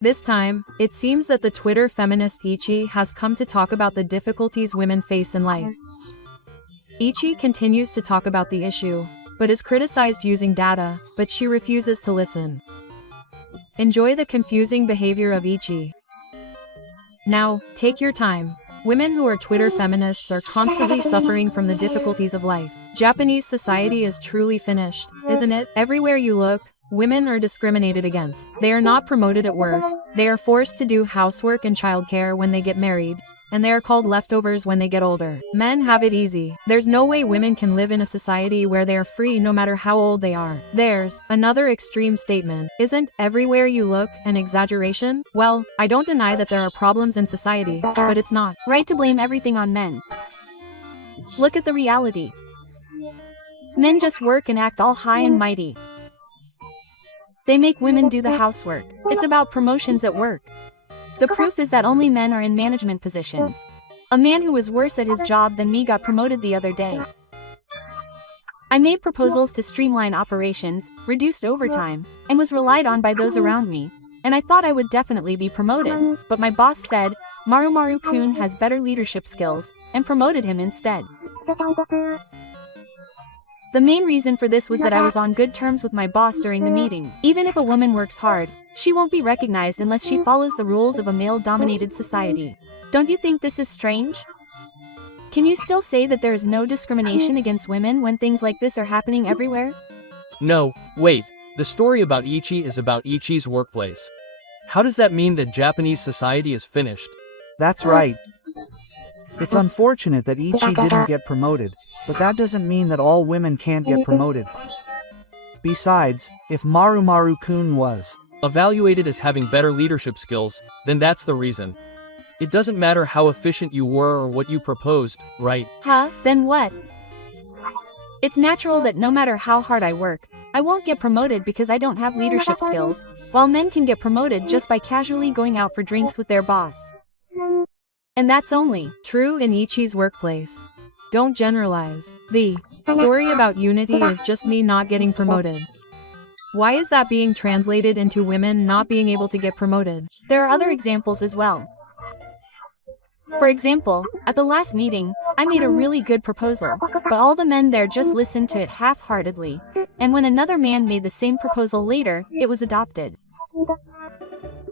This time, it seems that the Twitter feminist Ichi has come to talk about the difficulties women face in life. Ichi continues to talk about the issue, but is criticized using data, but she refuses to listen. Enjoy the confusing behavior of Ichi. Now, take your time. Women who are Twitter feminists are constantly suffering from the difficulties of life. Japanese society is truly finished, isn't it? Everywhere you look, women are discriminated against. They are not promoted at work, they are forced to do housework and childcare when they get married, and they are called leftovers when they get older. Men have it easy. There's no way women can live in a society where they are free no matter how old they are. There's another extreme statement. Isn't everywhere you look an exaggeration? Well, I don't deny that there are problems in society, but it's not right to blame everything on men. Look at the reality. Men just work and act all high and mighty. They make women do the housework. It's about promotions at work. The proof is that only men are in management positions. A man who was worse at his job than me got promoted the other day. I made proposals to streamline operations, reduced overtime, and was relied on by those around me, and I thought I would definitely be promoted, but my boss said, Maru-kun has better leadership skills, and promoted him instead. The main reason for this was that I was on good terms with my boss during the meeting. Even if a woman works hard, she won't be recognized unless she follows the rules of a male-dominated society. Don't you think this is strange? Can you still say that there is no discrimination against women when things like this are happening everywhere? No, wait, the story about Ichi is about Ichi's workplace. How does that mean that Japanese society is finished? That's right. It's unfortunate that Ichi didn't get promoted, but that doesn't mean that all women can't get promoted. Besides, if Maru-kun was evaluated as having better leadership skills, then that's the reason. It doesn't matter how efficient you were or what you proposed, right? Huh? Then what? It's natural that no matter how hard I work, I won't get promoted because I don't have leadership skills, while men can get promoted just by casually going out for drinks with their boss. And that's only true in Ichi's workplace. Don't generalize. The story about unity is just me not getting promoted. Why is that being translated into women not being able to get promoted? There are other examples as well. For example, at the last meeting, I made a really good proposal, but all the men there just listened to it half-heartedly, and when another man made the same proposal later, it was adopted.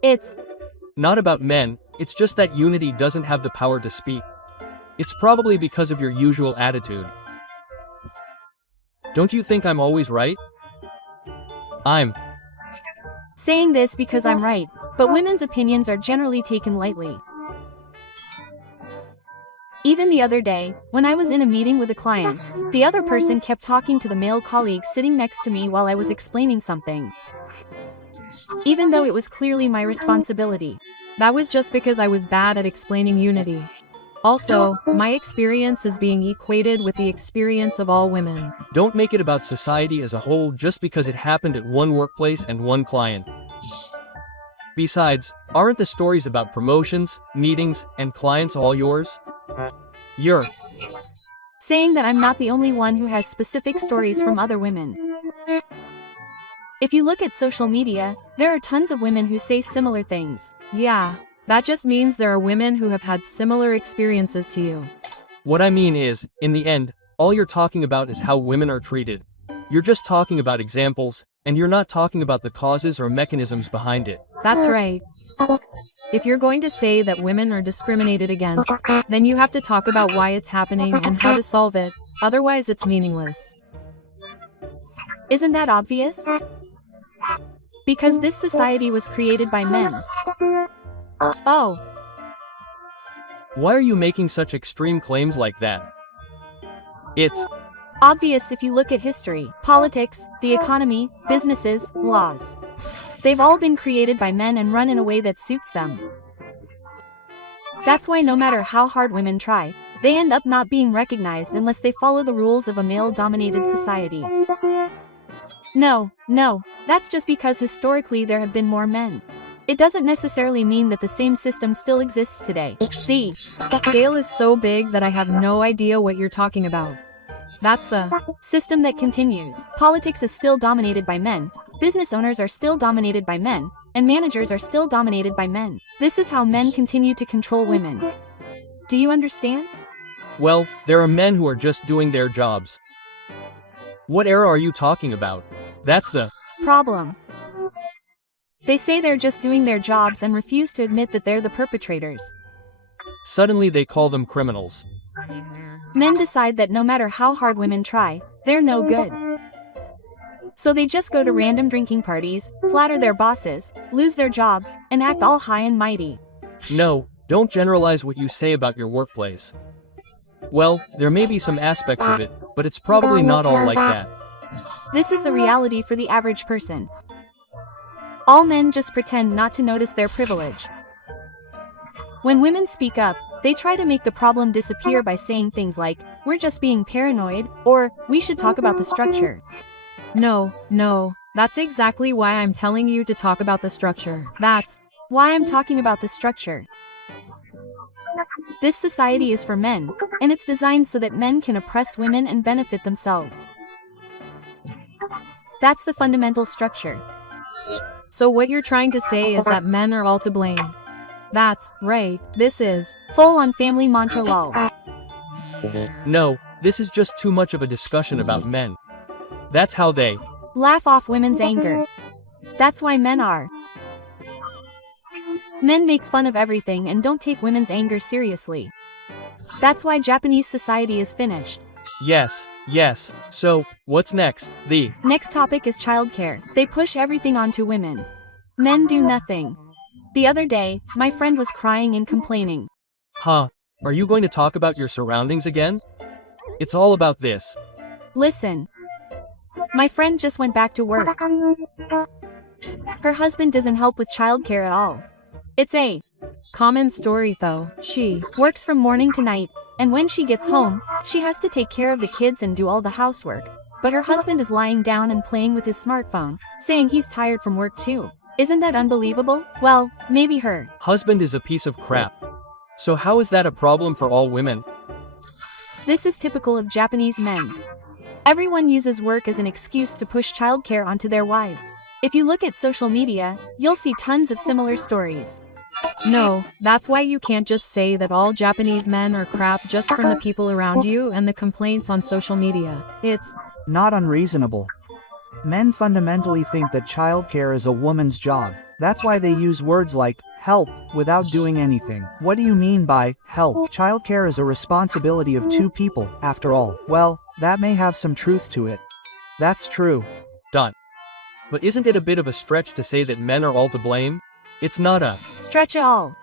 It's not about men, it's just that unity doesn't have the power to speak. It's probably because of your usual attitude. Don't you think I'm always right? I'm saying this because I'm right, but women's opinions are generally taken lightly. Even the other day, when I was in a meeting with a client, the other person kept talking to the male colleague sitting next to me while I was explaining something, even though it was clearly my responsibility. That was just because I was bad at explaining unity. Also, my experience is being equated with the experience of all women. Don't make it about society as a whole just because it happened at one workplace and one client. Besides, aren't the stories about promotions, meetings, and clients all yours? You're saying that I'm not the only one who has specific stories from other women. If you look at social media, there are tons of women who say similar things. Yeah. That just means there are women who have had similar experiences to you. What I mean is, in the end, all you're talking about is how women are treated. You're just talking about examples, and you're not talking about the causes or mechanisms behind it. That's right. If you're going to say that women are discriminated against, then you have to talk about why it's happening and how to solve it, otherwise it's meaningless. Isn't that obvious? Because this society was created by men. Oh. Why are you making such extreme claims like that? It's obvious if you look at history, politics, the economy, businesses, laws. They've all been created by men and run in a way that suits them. That's why no matter how hard women try, they end up not being recognized unless they follow the rules of a male-dominated society. No, that's just because historically there have been more men. It doesn't necessarily mean that the same system still exists today. The scale is so big that I have no idea what you're talking about. That's the system that continues. Politics is still dominated by men, business owners are still dominated by men, and managers are still dominated by men. This is how men continue to control women. Do you understand? Well, there are men who are just doing their jobs. What era are you talking about? That's the problem. They say they're just doing their jobs and refuse to admit that they're the perpetrators. Suddenly they call them criminals. Men decide that no matter how hard women try, they're no good. So they just go to random drinking parties, flatter their bosses, lose their jobs, and act all high and mighty. No, don't generalize what you say about your workplace. Well, there may be some aspects of it, but it's probably not all like that. This is the reality for the average person. All men just pretend not to notice their privilege. When women speak up, they try to make the problem disappear by saying things like, "We're just being paranoid," or "We should talk about the structure." No, that's exactly why I'm telling you to talk about the structure. That's why I'm talking about the structure. This society is for men, and it's designed so that men can oppress women and benefit themselves. That's the fundamental structure. So what you're trying to say is that men are all to blame. That's right, this is full-on family mantra lol. No, this is just too much of a discussion about men. That's how they laugh off women's anger. That's why men are. Men make fun of everything and don't take women's anger seriously. That's why Japanese society is finished. Yes. So, what's next? The next topic is childcare. They push everything onto women. Men do nothing. The other day, my friend was crying and complaining. Huh? Are you going to talk about your surroundings again? It's all about this. Listen. My friend just went back to work. Her husband doesn't help with childcare at all. It's a common story though. She works from morning to night, and when she gets home, she has to take care of the kids and do all the housework. But her husband is lying down and playing with his smartphone, saying he's tired from work too. Isn't that unbelievable? Well, maybe her husband is a piece of crap. So how is that a problem for all women? This is typical of Japanese men. Everyone uses work as an excuse to push childcare onto their wives. If you look at social media, you'll see tons of similar stories. No, that's why you can't just say that all Japanese men are crap just from the people around you and the complaints on social media. It's not unreasonable. Men fundamentally think that childcare is a woman's job. That's why they use words like help without doing anything. What do you mean by help? Childcare is a responsibility of two people, after all. Well, that may have some truth to it. That's true. But isn't it a bit of a stretch to say that men are all to blame? It's not a stretch at all.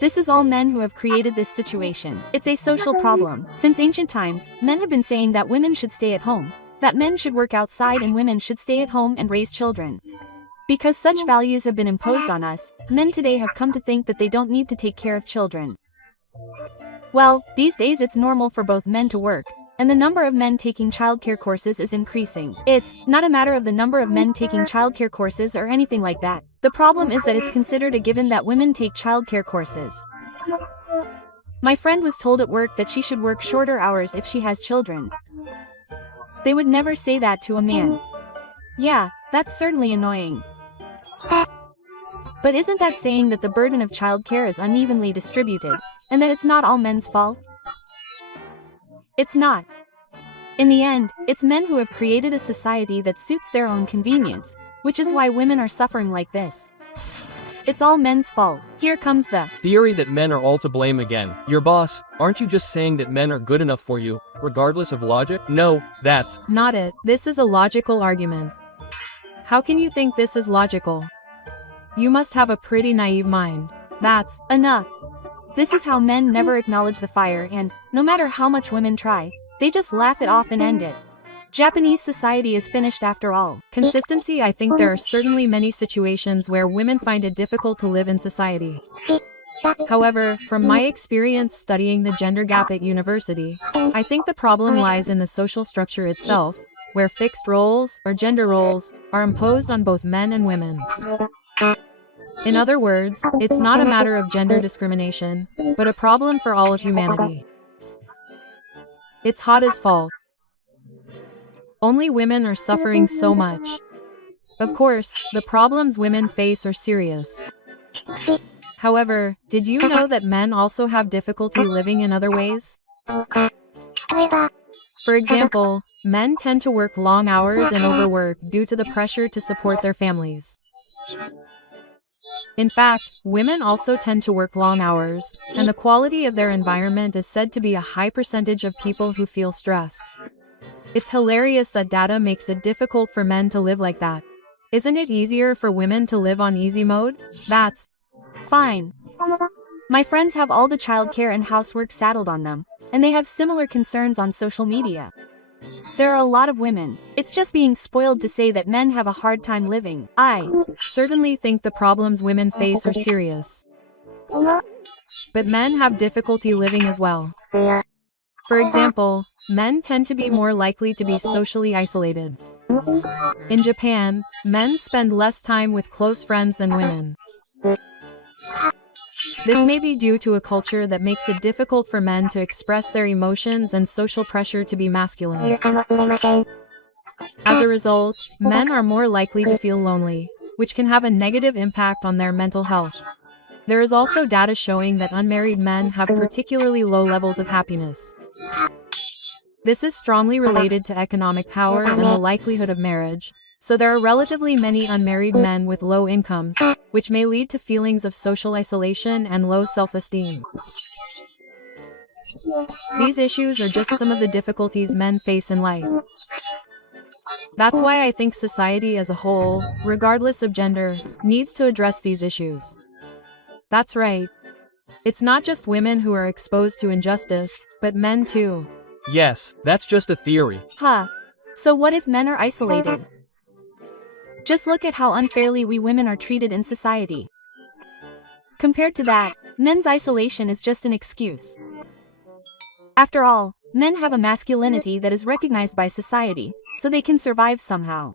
This is all men who have created this situation. It's a social problem. Since ancient times, men have been saying that women should stay at home, that men should work outside and women should stay at home and raise children. Because such values have been imposed on us, men today have come to think that they don't need to take care of children. Well, these days it's normal for both men to work, and the number of men taking childcare courses is increasing. It's not a matter of the number of men taking childcare courses or anything like that. The problem is that it's considered a given that women take childcare courses. My friend was told at work that she should work shorter hours if she has children. They would never say that to a man. Yeah, that's certainly annoying. But isn't that saying that the burden of childcare is unevenly distributed, and that it's not all men's fault? It's not. In the end, it's men who have created a society that suits their own convenience, which is why women are suffering like this. It's all men's fault. Here comes the theory that men are all to blame again. Your boss, aren't you just saying that men are good enough for you, regardless of logic? No, that's not it. This is a logical argument. How can you think this is logical? You must have a pretty naive mind. That's enough. This is how men never acknowledge the fire and, no matter how much women try, they just laugh it off and end it. Japanese society is finished after all. Consistency. I think there are certainly many situations where women find it difficult to live in society. However, from my experience studying the gender gap at university, I think the problem lies in the social structure itself, where fixed roles, or gender roles, are imposed on both men and women. In other words, it's not a matter of gender discrimination, but a problem for all of humanity. It's Hada's fault. Only women are suffering so much. Of course, the problems women face are serious. However, did you know that men also have difficulty living in other ways? For example, men tend to work long hours and overwork due to the pressure to support their families. In fact, women also tend to work long hours, and the quality of their environment is said to be a high percentage of people who feel stressed. It's hilarious that data makes it difficult for men to live like that. Isn't it easier for women to live on easy mode? That's fine. My friends have all the childcare and housework saddled on them, and they have similar concerns on social media. There are a lot of women. It's just being spoiled to say that men have a hard time living. I certainly think the problems women face are serious. But men have difficulty living as well. For example, men tend to be more likely to be socially isolated. In Japan, men spend less time with close friends than women. This may be due to a culture that makes it difficult for men to express their emotions and social pressure to be masculine. As a result, men are more likely to feel lonely, which can have a negative impact on their mental health. There is also data showing that unmarried men have particularly low levels of happiness. This is strongly related to economic power and the likelihood of marriage, so there are relatively many unmarried men with low incomes, which may lead to feelings of social isolation and low self-esteem. These issues are just some of the difficulties men face in life. That's why I think society as a whole, regardless of gender, needs to address these issues. That's right. It's not just women who are exposed to injustice, but men too. Yes, that's just a theory. Huh. So what if men are isolated? Just look at how unfairly we women are treated in society. Compared to that, men's isolation is just an excuse. After all, men have a masculinity that is recognized by society, so they can survive somehow.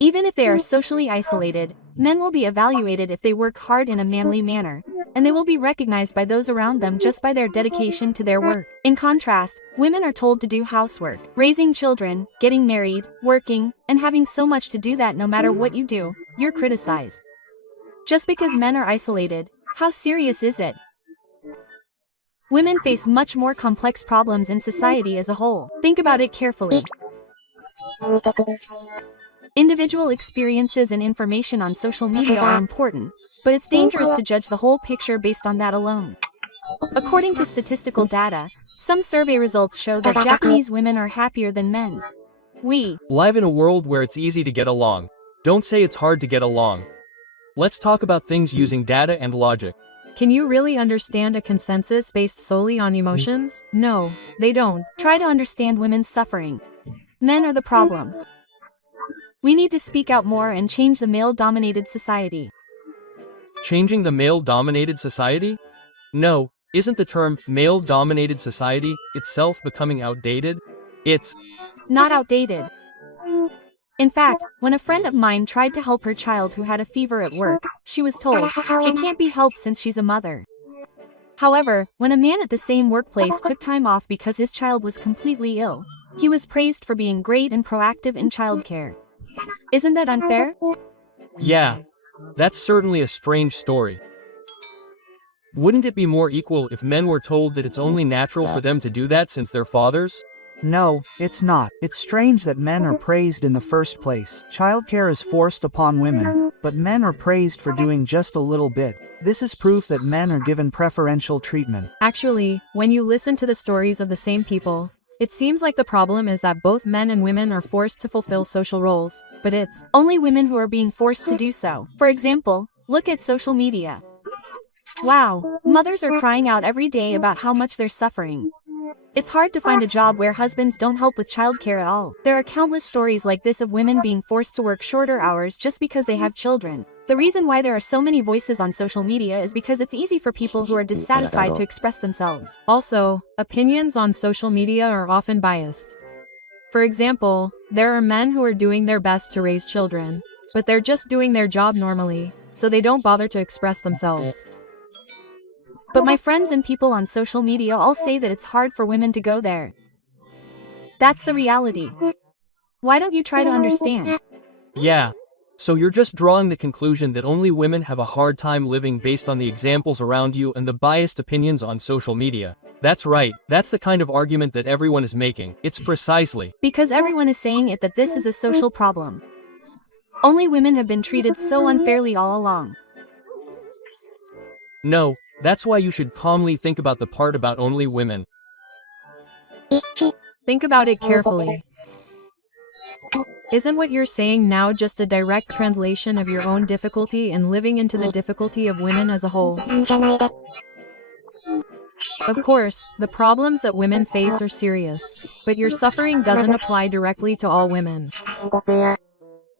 Even if they are socially isolated, men will be evaluated if they work hard in a manly manner, and they will be recognized by those around them just by their dedication to their work. In contrast, women are told to do housework, raising children, getting married, working, and having so much to do that no matter what you do, you're criticized. Just because men are isolated, how serious is it? Women face much more complex problems in society as a whole. Think about it carefully. Individual experiences and information on social media are important, but it's dangerous to judge the whole picture based on that alone. According to statistical data, some survey results show that Japanese women are happier than men. We live in a world where it's easy to get along. Don't say it's hard to get along. Let's talk about things using data and logic. Can you really understand a consensus based solely on emotions? No, they don't. Try to understand women's suffering. Men are the problem. We need to speak out more and change the male-dominated society. Changing the male-dominated society? No, isn't the term male-dominated society itself becoming outdated? It's not outdated. In fact, when a friend of mine tried to help her child who had a fever at work, she was told, it can't be helped since she's a mother. However, when a man at the same workplace took time off because his child was completely ill, he was praised for being great and proactive in childcare. Isn't that unfair? Yeah, that's certainly a strange story. Wouldn't it be more equal if men were told that it's only natural for them to do that since they're fathers? No, it's not. It's strange that men are praised in the first place. Childcare is forced upon women, but men are praised for doing just a little bit. This is proof that men are given preferential treatment. Actually, when you listen to the stories of the same people, it seems like the problem is that both men and women are forced to fulfill social roles, but it's only women who are being forced to do so. For example, look at social media. Wow, mothers are crying out every day about how much they're suffering. It's hard to find a job where husbands don't help with childcare at all. There are countless stories like this of women being forced to work shorter hours just because they have children. The reason why there are so many voices on social media is because it's easy for people who are dissatisfied to express themselves. Also, opinions on social media are often biased. For example, there are men who are doing their best to raise children, but they're just doing their job normally, so they don't bother to express themselves. But my friends and people on social media all say that it's hard for women to go there. That's the reality. Why don't you try to understand? Yeah. So you're just drawing the conclusion that only women have a hard time living based on the examples around you and the biased opinions on social media. That's right, that's the kind of argument that everyone is making. It's precisely Because everyone is saying it that this is a social problem. Only women have been treated so unfairly all along. No, that's why you should calmly think about the part about only women. Think about it carefully. Isn't what you're saying now just a direct translation of your own difficulty in living into the difficulty of women as a whole? Of course, the problems that women face are serious, but your suffering doesn't apply directly to all women.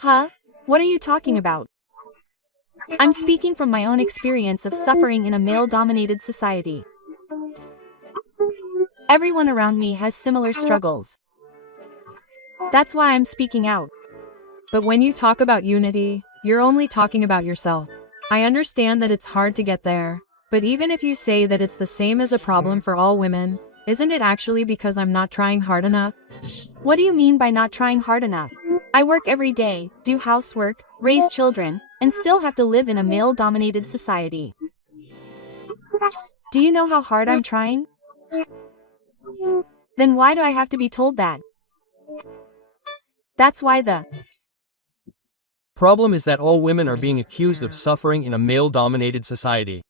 Huh? What are you talking about? I'm speaking from my own experience of suffering in a male-dominated society. Everyone around me has similar struggles. That's why I'm speaking out. But when you talk about unity, you're only talking about yourself. I understand that it's hard to get there, but even if you say that it's the same as a problem for all women, isn't it actually because I'm not trying hard enough? What do you mean by not trying hard enough? I work every day, do housework, raise children, and still have to live in a male-dominated society. Do you know how hard I'm trying? Then why do I have to be told that? That's why the Problem is that all women are being accused of suffering in a male-dominated society.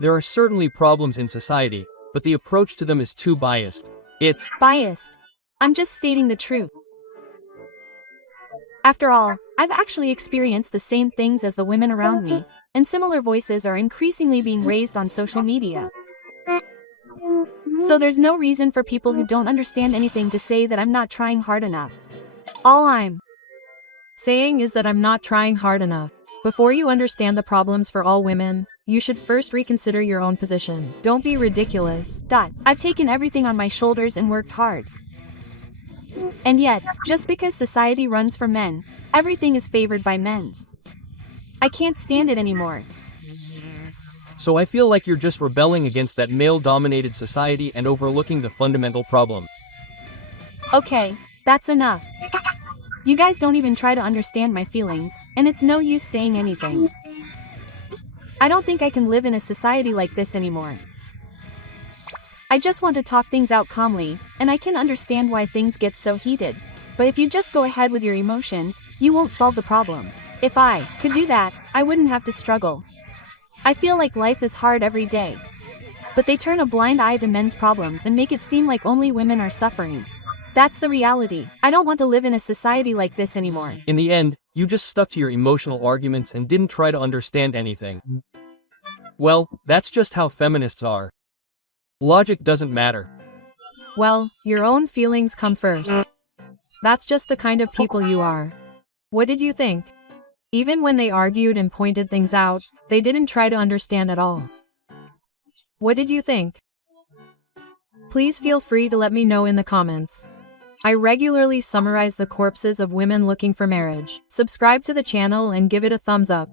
There are certainly problems in society, but the approach to them is too biased. It's biased. I'm just stating the truth. After all, I've actually experienced the same things as the women around me, and similar voices are increasingly being raised on social media. So there's no reason for people who don't understand anything to say that I'm not trying hard enough. All I'm saying is that I'm not trying hard enough. Before you understand the problems for all women, you should first reconsider your own position. Don't be ridiculous. I've taken everything on my shoulders and worked hard. And yet, just because society runs for men, everything is favored by men. I can't stand it anymore. So I feel like you're just rebelling against that male-dominated society and overlooking the fundamental problem. Okay, that's enough. You guys don't even try to understand my feelings, and it's no use saying anything. I don't think I can live in a society like this anymore. I just want to talk things out calmly, and I can understand why things get so heated. But if you just go ahead with your emotions, you won't solve the problem. If I could do that, I wouldn't have to struggle. I feel like life is hard every day. But they turn a blind eye to men's problems and make it seem like only women are suffering. That's the reality. I don't want to live in a society like this anymore. In the end, you just stuck to your emotional arguments and didn't try to understand anything. Well, that's just how feminists are. Logic doesn't matter. Well, your own feelings come first. That's just the kind of people you are. What did you think? Even when they argued and pointed things out, they didn't try to understand at all. What did you think? Please feel free to let me know in the comments. I regularly summarize the corpses of women looking for marriage. Subscribe to the channel and give it a thumbs up.